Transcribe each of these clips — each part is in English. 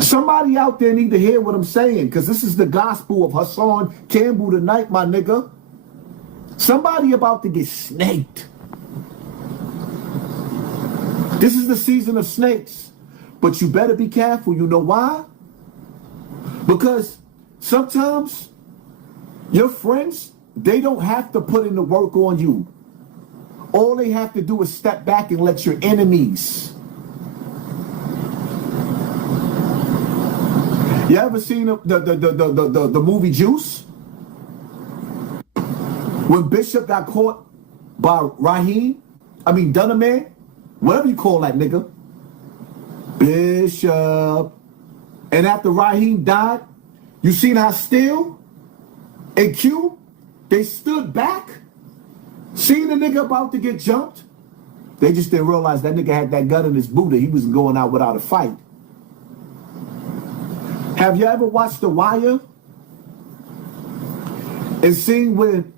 Somebody out there need to hear what I'm saying, because this is the gospel of Hassan Campbell tonight, my nigga. Somebody about to get snaked. This is the season of snakes. But you better be careful. You know why? Because sometimes your friends, they don't have to put in the work on you. All they have to do is step back and let your enemies. You ever seen the movie Juice? When Bishop got caught by Dunnerman, whatever you call that nigga, Bishop. And after Raheem died, you seen how Steele and Q, they stood back, seeing the nigga about to get jumped. They just didn't realize that nigga had that gun in his boot and he was going out without a fight. Have you ever watched The Wire and seen when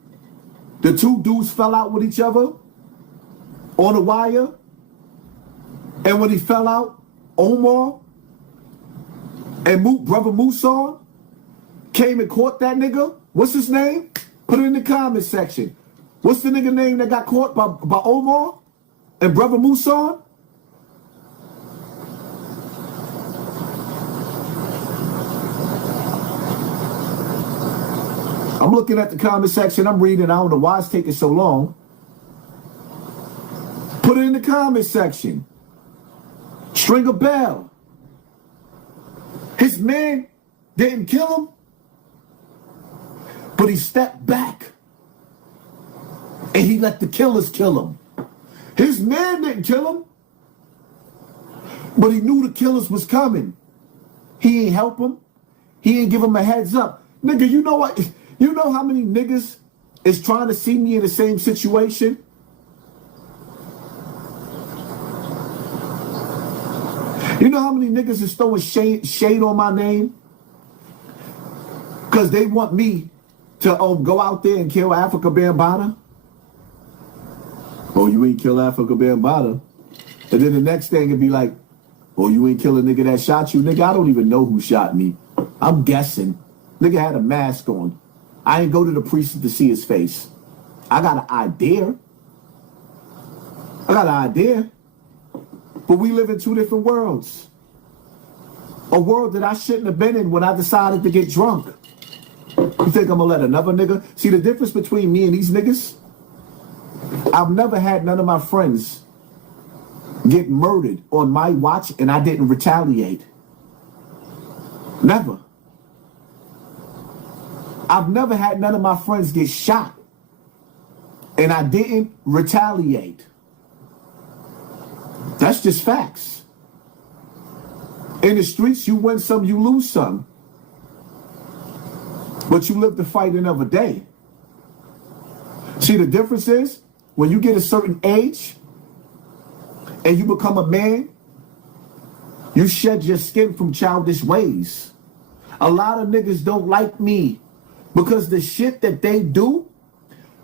the two dudes fell out with each other on The Wire? And when he fell out, Omar and Brother Musan came and caught that nigga. What's his name? Put it in the comment section. What's the nigga name that got caught by Omar and Brother Musan? I'm looking at the comment section. I'm reading. I don't know why it's taking so long. Put it in the comment section. String a bell. His man didn't kill him, but he stepped back and he let the killers kill him. His man didn't kill him, but he knew the killers was coming. He ain't help him. He ain't give him a heads up. Nigga, you know what? You know how many niggas is trying to see me in the same situation? You know how many niggas is throwing shade on my name? Because they want me to go out there and kill Africa Bambaataa. Oh, you ain't kill Africa Bambaataa. And then the next thing would be like, oh, you ain't kill a nigga that shot you. Nigga, I don't even know who shot me. I'm guessing. Nigga had a mask on. I ain't go to the precinct to see his face. I got an idea. But we live in two different worlds. A world that I shouldn't have been in when I decided to get drunk. You think I'm gonna let another nigga? See the difference between me and these niggas? I've never had none of my friends get murdered on my watch and I didn't retaliate. Never. I've never had none of my friends get shot and I didn't retaliate. That's just facts. In the streets, you win some, you lose some. But you live to fight another day. See, the difference is when you get a certain age and you become a man, you shed your skin from childish ways. A lot of niggas don't like me because the shit that they do,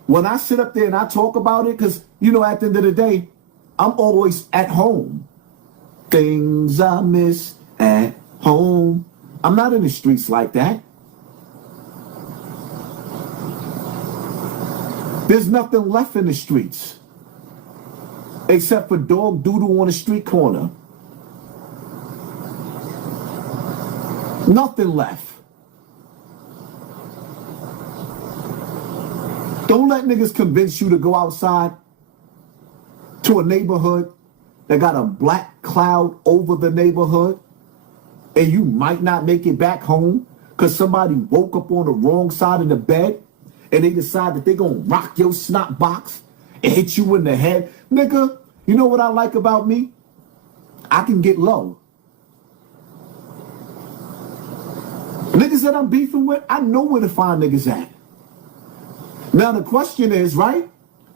when I sit up there and I talk about it, because, you know, at the end of the day, I'm always at home. Things I miss at home. I'm not in the streets like that. There's nothing left in the streets except for dog doodle on a street corner. Nothing left. Don't let niggas convince you to go outside to a neighborhood that got a black cloud over the neighborhood and you might not make it back home because somebody woke up on the wrong side of the bed and they decide that they're going to rock your snot box and hit you in the head. Nigga, you know what I like about me? I can get low. Niggas that I'm beefing with, I know where to find niggas at. Now the question is, right?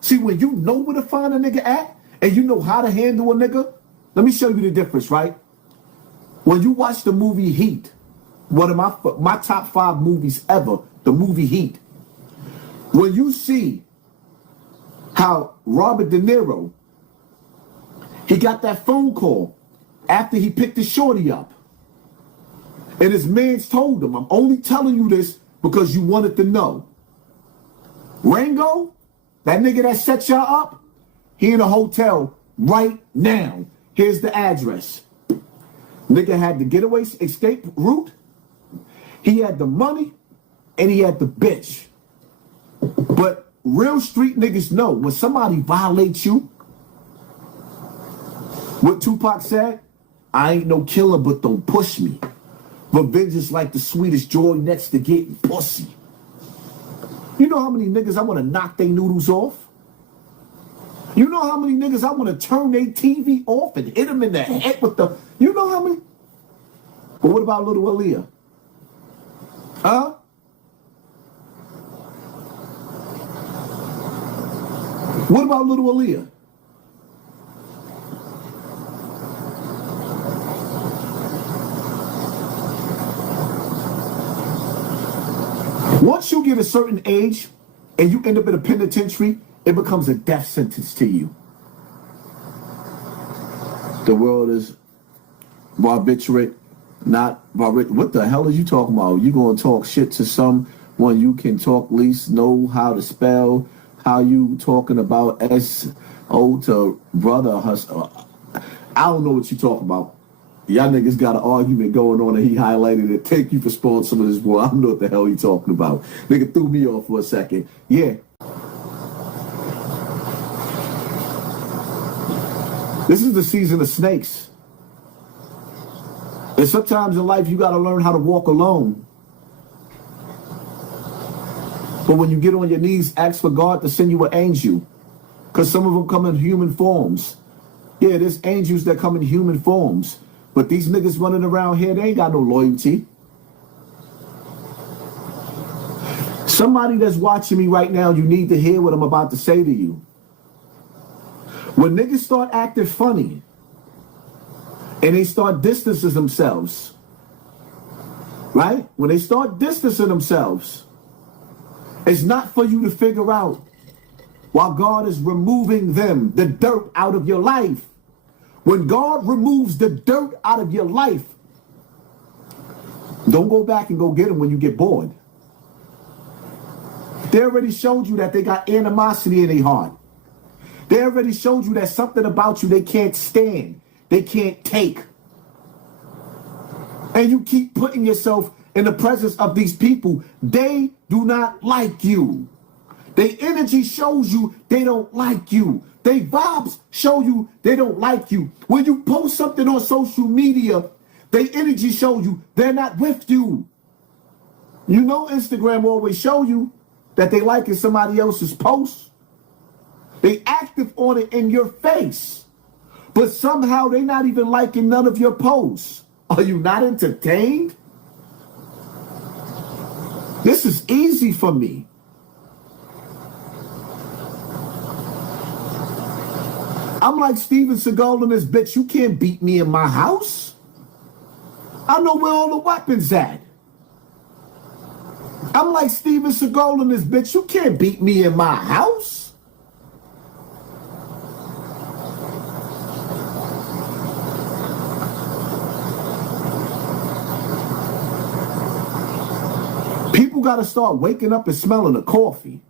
See, when you know where to find a nigga at and you know how to handle a nigga, let me show you the difference, right? When you watch the movie Heat, one of my top 5 movies ever, the movie Heat, when you see how Robert De Niro, he got that phone call after he picked the shorty up. And his mans told him, I'm only telling you this because you wanted to know. Rango, that nigga that set y'all up, he in a hotel right now. Here's the address. Nigga had the getaway escape route. He had the money and he had the bitch. But real street niggas know when somebody violates you, what Tupac said, I ain't no killer, but don't push me. Revenge is like the sweetest joy next to getting pussy. You know how many niggas I want to knock their noodles off? You know how many niggas I want to turn their TV off and hit them in the head with the... You know how many? But what about little Aaliyah? Huh? What about little Aaliyah? Once you get a certain age and you end up in a penitentiary, it becomes a death sentence to you. The world is barbiturate, not barbiturate. What the hell are you talking about? You gonna talk shit to someone you can talk least, know how to spell, how you talking about S-O to brother, hustle. I don't know what you talking about. Y'all niggas got an argument going on and he highlighted it. Thank you for spoiling some of this boy. I don't know what the hell he talking about. Nigga threw me off for a second. Yeah. This is the season of snakes. And sometimes in life you got to learn how to walk alone. But when you get on your knees, ask for God to send you an angel. Because some of them come in human forms. Yeah, there's angels that come in human forms. But these niggas running around here, they ain't got no loyalty. Somebody that's watching me right now, you need to hear what I'm about to say to you. When niggas start acting funny and they start distancing themselves, right? When they start distancing themselves, it's not for you to figure out while God is removing them, the dirt out of your life. When God removes the dirt out of your life, don't go back and go get them when you get bored. They already showed you that they got animosity in their heart. They already showed you that something about you they can't stand, they can't take. And you keep putting yourself in the presence of these people. They do not like you. Their energy shows you they don't like you. Their vibes show you they don't like you. When you post something on social media, their energy shows you they're not with you. You know Instagram always show you that they liking somebody else's post. They active on it in your face. But somehow they not even liking none of your posts. Are you not entertained? This is easy for me. I'm like Steven Seagal in this bitch. You can't beat me in my house. I know where all the weapons at. I'm like Steven Seagal in this bitch. You can't beat me in my house. People got to start waking up and smelling the coffee.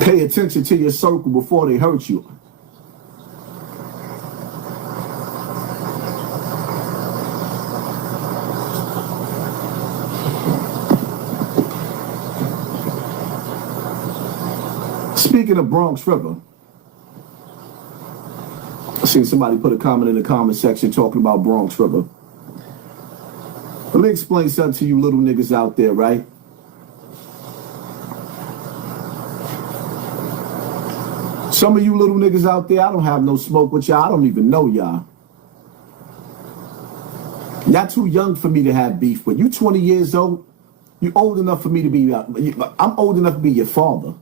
Pay attention to your circle before they hurt you. Speaking of Bronx River, I seen somebody put a comment in the comment section talking about Bronx River. Let me explain something to you little niggas out there, right? Some of you little niggas out there, I don't have no smoke with y'all. I don't even know y'all. Y'all too young for me to have beef with. You 20 years old. You old enough for me to be, I'm old enough to be your father.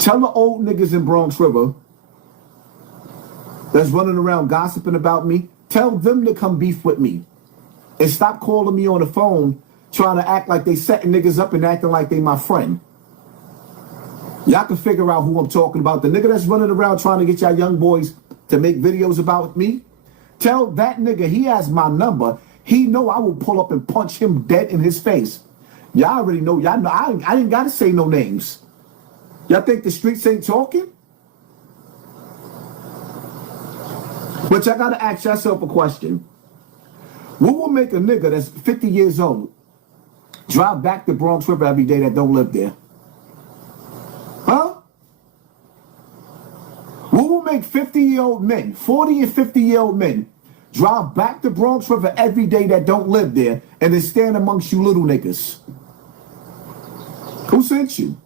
Tell the old niggas in Bronx River that's running around gossiping about me, tell them to come beef with me. And stop calling me on the phone trying to act like they setting niggas up and acting like they my friend. Y'all can figure out who I'm talking about. The nigga that's running around trying to get y'all young boys to make videos about me. Tell that nigga he has my number. He know I will pull up and punch him dead in his face. Y'all already know. Y'all know I didn't got to say no names. Y'all think the streets ain't talking? But y'all got to ask yourself a question. What will make a nigga that's 50 years old drive back to Bronx River every day that don't live there? Huh? What will make 50-year-old men, 40 and 50-year-old men, drive back to Bronx River every day that don't live there and then stand amongst you little niggas? Who sent you?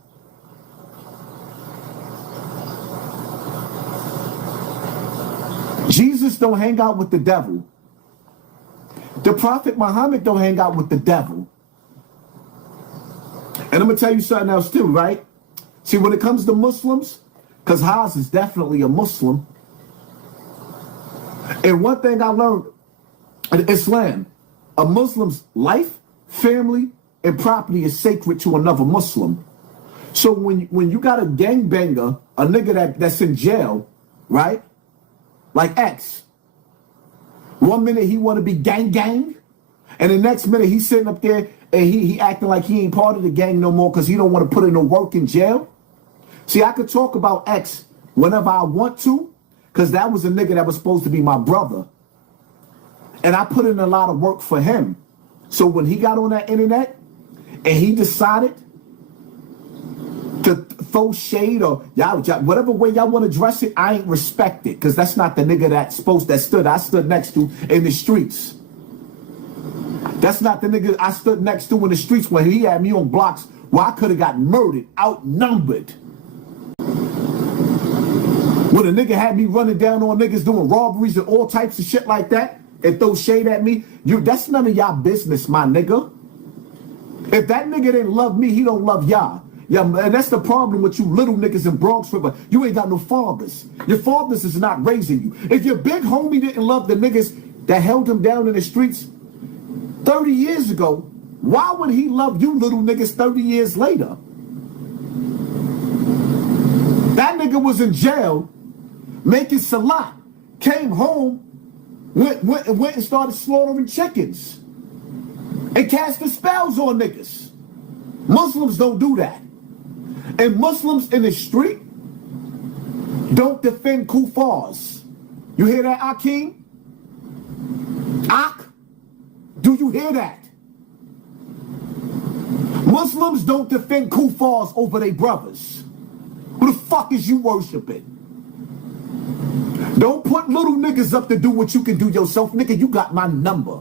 Jesus don't hang out with the devil. The Prophet Muhammad don't hang out with the devil. And I'm going to tell you something else too, right? See, when it comes to Muslims, because Haas is definitely a Muslim. And one thing I learned in Islam, a Muslim's life, family, and property is sacred to another Muslim. So when you got a gangbanger, a nigga that's in jail, right? Like X. 1 minute he want to be gang, and the next minute he's sitting up there and he acting like he ain't part of the gang no more because he don't want to put in no work in jail. See, I could talk about X whenever I want to, because that was a nigga that was supposed to be my brother. And I put in a lot of work for him. So when he got on that internet and he decided to throw shade or y'all whatever way y'all want to dress it, I ain't respect it, because that's not the nigga I stood next to in the streets. That's not the nigga I stood next to in the streets when he had me on blocks where I could have got murdered, outnumbered. When a nigga had me running down on niggas doing robberies and all types of shit like that and throw shade at me, that's none of y'all business, my nigga. If that nigga didn't love me, he don't love y'all. Yeah, and that's the problem with you little niggas in Bronx River. You ain't got no fathers. Your fathers is not raising you. If your big homie didn't love the niggas that held him down in the streets 30 years ago, why would he love you little niggas 30 years later? That nigga was in jail making salat, came home, went and started slaughtering chickens and casting spells on niggas. Muslims don't do that. And Muslims in the street don't defend kuffars. You hear that, Akeem? Ak? Do you hear that? Muslims don't defend kuffars over their brothers. Who the fuck is you worshiping? Don't put little niggas up to do what you can do yourself. Nigga, you got my number.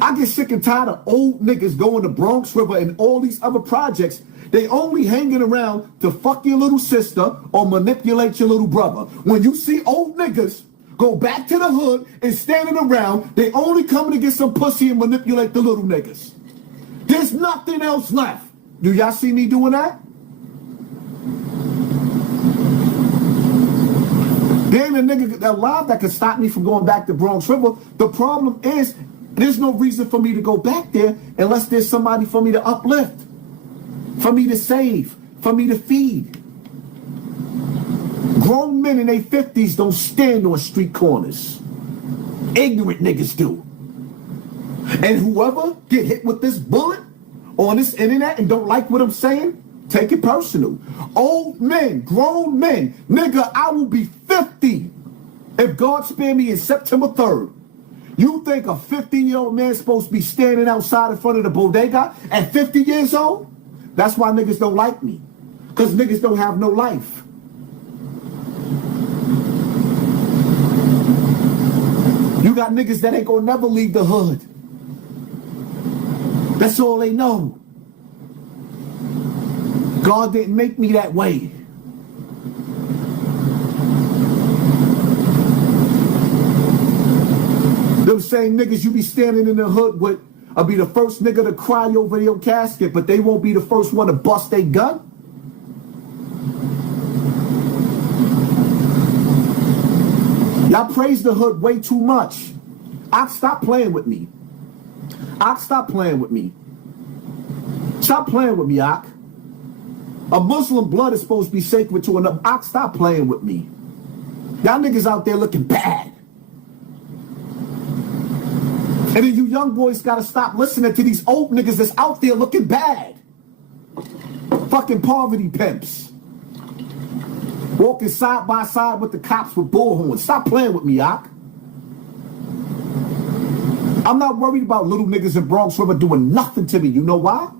I get sick and tired of old niggas going to Bronx River and all these other projects. They only hanging around to fuck your little sister or manipulate your little brother. When you see old niggas go back to the hood and standing around, they only coming to get some pussy and manipulate the little niggas. There's nothing else left. Do y'all see me doing that? There ain't a nigga alive that can stop me from going back to Bronx River. The problem is, there's no reason for me to go back there unless there's somebody for me to uplift, for me to save, for me to feed. Grown men in their 50s don't stand on street corners. Ignorant niggas do. And whoever get hit with this bullet on this internet and don't like what I'm saying, take it personal. Old men, grown men, nigga, I will be 50 if God spare me in September 3rd. You think a 50-year-old man supposed to be standing outside in front of the bodega at 50 years old? That's why niggas don't like me. Because niggas don't have no life. You got niggas that ain't gonna never leave the hood. That's all they know. God didn't make me that way. Them same niggas you be standing in the hood with, I'll be the first nigga to cry over your casket, but they won't be the first one to bust their gun. Y'all praise the hood way too much. Ock, stop playing with me. Ock, stop playing with me. Stop playing with me, Ock. A Muslim blood is supposed to be sacred to another. Ock, stop playing with me. Y'all niggas out there looking bad. And then you young boys gotta stop listening to these old niggas that's out there looking bad. Fucking poverty pimps. Walking side by side with the cops with bullhorns. Stop playing with me, Ock. I'm not worried about little niggas in Bronx River doing nothing to me. You know why?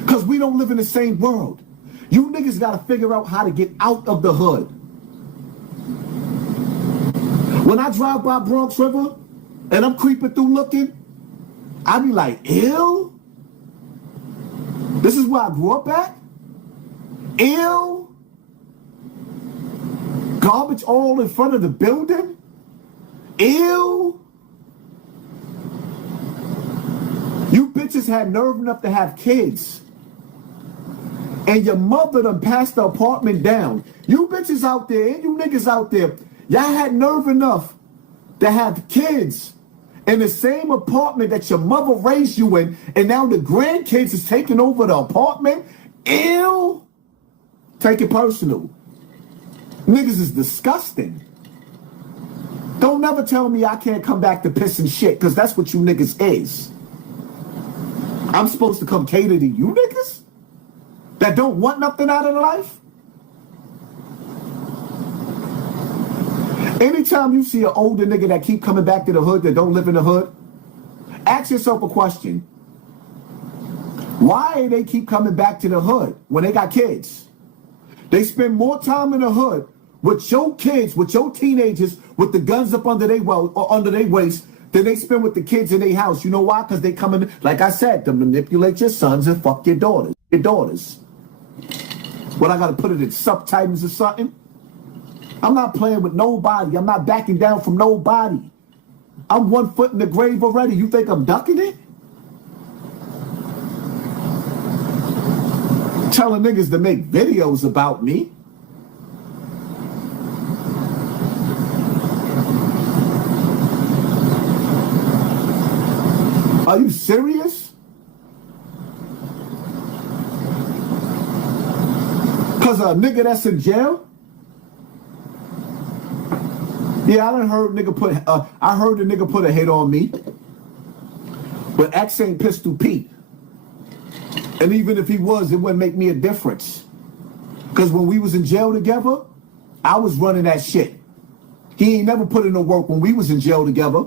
Because we don't live in the same world. You niggas gotta figure out how to get out of the hood. When I drive by Bronx River and I'm creeping through looking, I be like, ew? This is where I grew up at? Ew? Garbage all in front of the building? Ew? You bitches had nerve enough to have kids. And your mother done passed the apartment down. You bitches out there and you niggas out there, y'all had nerve enough to have kids in the same apartment that your mother raised you in, and now the grandkids is taking over the apartment? Ew. Take it personal. Niggas is disgusting. Don't never tell me I can't come back to piss and shit, because that's what you niggas is. I'm supposed to come cater to you niggas that don't want nothing out of life? Anytime you see an older nigga that keep coming back to the hood that don't live in the hood, ask yourself a question. Why do they keep coming back to the hood when they got kids? They spend more time in the hood with your kids, with your teenagers, with the guns up under their waist than they spend with the kids in their house. You know why? Because they come in, like I said, to manipulate your sons and fuck your daughters. What, I gotta put it in subtitles or something? I'm not playing with nobody. I'm not backing down from nobody. I'm 1 foot in the grave already. You think I'm ducking it? Telling niggas to make videos about me. Are you serious? Cause a nigga that's in jail? Yeah, I heard the nigga put a hit on me. But X ain't Pistol Pete. And even if he was, it wouldn't make me a difference. Because when we was in jail together, I was running that shit. He ain't never put in no work when we was in jail together.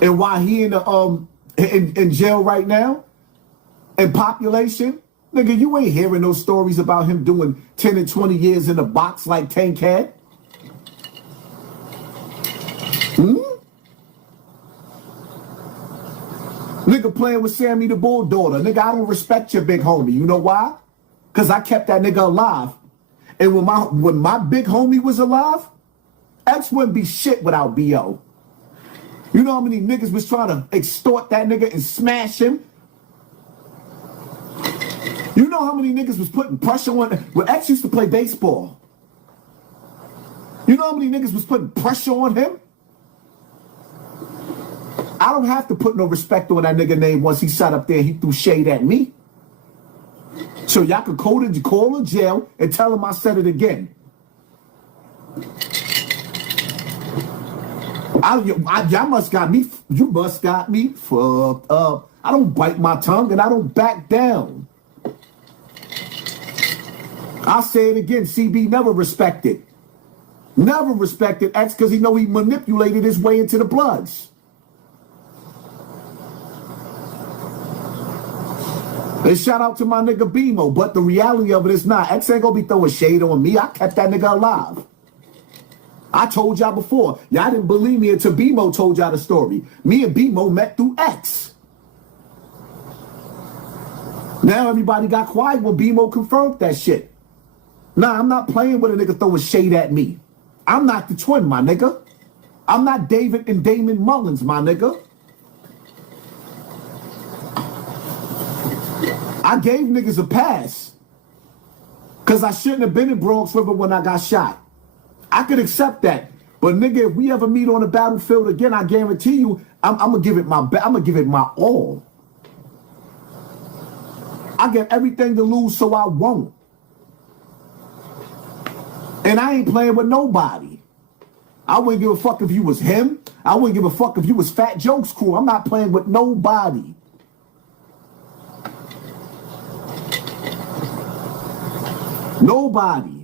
And while he in jail right now, in population, nigga, you ain't hearing those stories about him doing 10 and 20 years in a box like Tank had. Nigga playing with Sammy the Bull daughter. Nigga, I don't respect your big homie. You know why? Because I kept that nigga alive. And when my big homie was alive, X wouldn't be shit without B.O. You know how many niggas was trying to extort that nigga and smash him? You know how many niggas was putting pressure on? When X used to play baseball. You know how many niggas was putting pressure on him? I don't have to put no respect on that nigga name once he sat up there and he threw shade at me. So y'all could call him jail and tell him I said it again. Y'all must got me. You must got me fucked up. I don't bite my tongue and I don't back down. I'll say it again. CB never respected. Never respected X because he know he manipulated his way into the Bloods. And shout out to my nigga BMO, but the reality of it is not. X ain't gonna be throwing shade on me. I kept that nigga alive. I told y'all before. Y'all didn't believe me until BMO told y'all the story. Me and BMO met through X. Now everybody got quiet when BMO confirmed that shit. Nah, I'm not playing with a nigga throwing shade at me. I'm not the twin, my nigga. I'm not David and Damon Mullins, my nigga. I gave niggas a pass. Because I shouldn't have been in Bronx River when I got shot. I could accept that. But nigga, if we ever meet on the battlefield again, I guarantee you, I'm gonna give it I'm gonna give it my all. I got everything to lose, so I won't. And I ain't playing with nobody. I wouldn't give a fuck if you was him. I wouldn't give a fuck if you was Fat Joke's crew. I'm not playing with nobody. Nobody.